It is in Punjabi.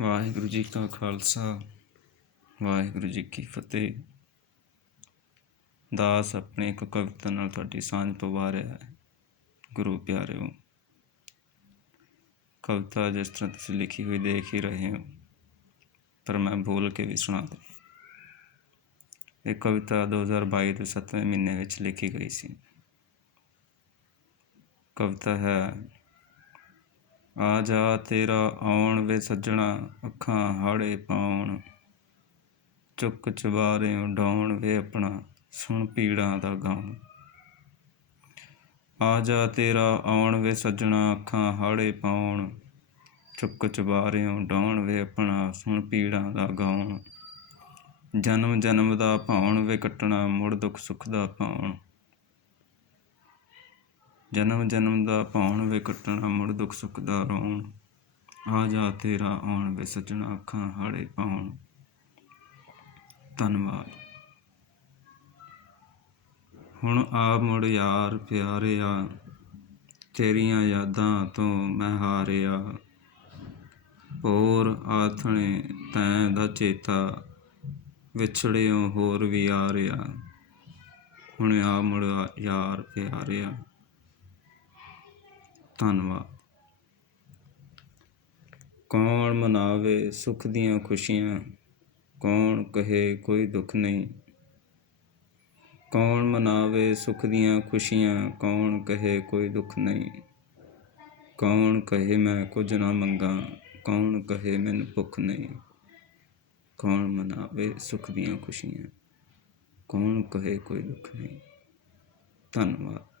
ਵਾਹਿਗੁਰੂ ਜੀ ਕਾ ਖਾਲਸਾ, ਵਾਹਿਗੁਰੂ ਜੀ ਕੀ ਫਤਿਹ। ਦਾਸ ਆਪਣੀ ਇੱਕ ਕਵਿਤਾ ਨਾਲ ਤੁਹਾਡੀ ਸਾਂਝ ਪਵਾ ਰਿਹਾ ਹੈ। ਗੁਰੂ ਪਿਆਰਿਓ, ਕਵਿਤਾ ਜਿਸ ਤਰ੍ਹਾਂ ਤੁਸੀਂ ਲਿਖੀ ਹੋਈ ਦੇਖ ਹੀ ਰਹੇ ਹੋ, ਪਰ ਮੈਂ ਬੋਲ ਕੇ ਵੀ ਸੁਣਾ ਦੂੰ ਇਹ ਕਵਿਤਾ 2022 ਦੇ 7ਵੇਂ ਮਹੀਨੇ ਵਿੱਚ ਲਿਖੀ ਗਈ ਸੀ। ਕਵਿਤਾ ਹੈ ਆ ਜਾ ਤੇਰਾ ਆਉਣ ਵੇ ਸੱਜਣਾ ਅੱਖਾਂ ਹਾੜੇ ਪਾਉਣ। ਚੁੱਕ ਚਵਾਰੇ ਡਾਉਣ ਵੇ ਆਪਣਾ, ਸੁਣ ਪੀੜਾਂ ਦਾ ਗਾਉਣ। ਆ ਜਾ ਤੇਰਾ ਆਉਣ ਵੇ ਸੱਜਣਾ ਅੱਖਾਂ ਹਾੜੇ ਪਾਉਣ। ਚੁੱਕ ਚਵਾਰੇ ਡਾਉਣ ਵੇ ਆਪਣਾ, ਸੁਣ ਪੀੜਾਂ ਦਾ ਗਾਉਣ। ਜਨਮ ਜਨਮ ਦਾ ਭਾਉਣ ਵੇ ਕੱਟਣਾ, ਮੁੜ ਦੁੱਖ ਸੁੱਖ ਦਾ ਪਾਉਣ। ਜਨਮ ਜਨਮ ਦਾ ਭਾਉਣ ਵੇ ਕੱਟਣਾ, ਮੁੜ ਦੁੱਖ ਸੁੱਖ ਦਾ ਰੋਣ। ਆ ਜਾ ਤੇਰਾ ਆਉਣ ਵੇ ਸੱਜਣਾ ਅੱਖਾਂ ਹਾੜੇ ਪਾਉਣ। ਧੰਨਵਾਦ। ਹੁਣ ਆ ਮੁੜ ਯਾਰ ਪਿਆਰਿਆ, ਤੇਰੀਆਂ ਯਾਦਾਂ ਤੋਂ ਮੈਂ ਹਾਰਿਆ। ਹੋਰ ਆਥਣੇ ਤੈਂ ਦਾ ਚੇਤਾ, ਵਿਛੜਿਓ ਹੋਰ ਵੀ ਆ ਰਿਹਾ ਹੁਣ ਆ ਮੁੜ ਯਾਰ ਪਿਆਰਿਆ। ਧੰਨਵਾਦ। ਕੌਣ ਮਨਾਵੇ ਸੁਖ ਦੀਆਂ ਖੁਸ਼ੀਆਂ? ਕੌਣ ਕਹੇ ਕੋਈ ਦੁੱਖ ਨਹੀਂ? ਕੌਣ ਮਨਾਵੇ ਸੁਖ ਦੀਆਂ ਖੁਸ਼ੀਆਂ? ਕੌਣ ਕਹੇ ਕੋਈ ਦੁੱਖ ਨਹੀਂ? ਕੌਣ ਕਹੇ ਮੈਂ ਕੁਝ ਨਾ ਮੰਗਾ? ਕੌਣ ਕਹੇ ਮੈਨੂੰ ਭੁੱਖ ਨਹੀਂ? ਕੌਣ ਮਨਾਵੇ ਸੁਖ ਦੀਆਂ ਖੁਸ਼ੀਆਂ? ਕੌਣ ਕਹੇ ਕੋਈ ਦੁੱਖ ਨਹੀਂ? ਧੰਨਵਾਦ।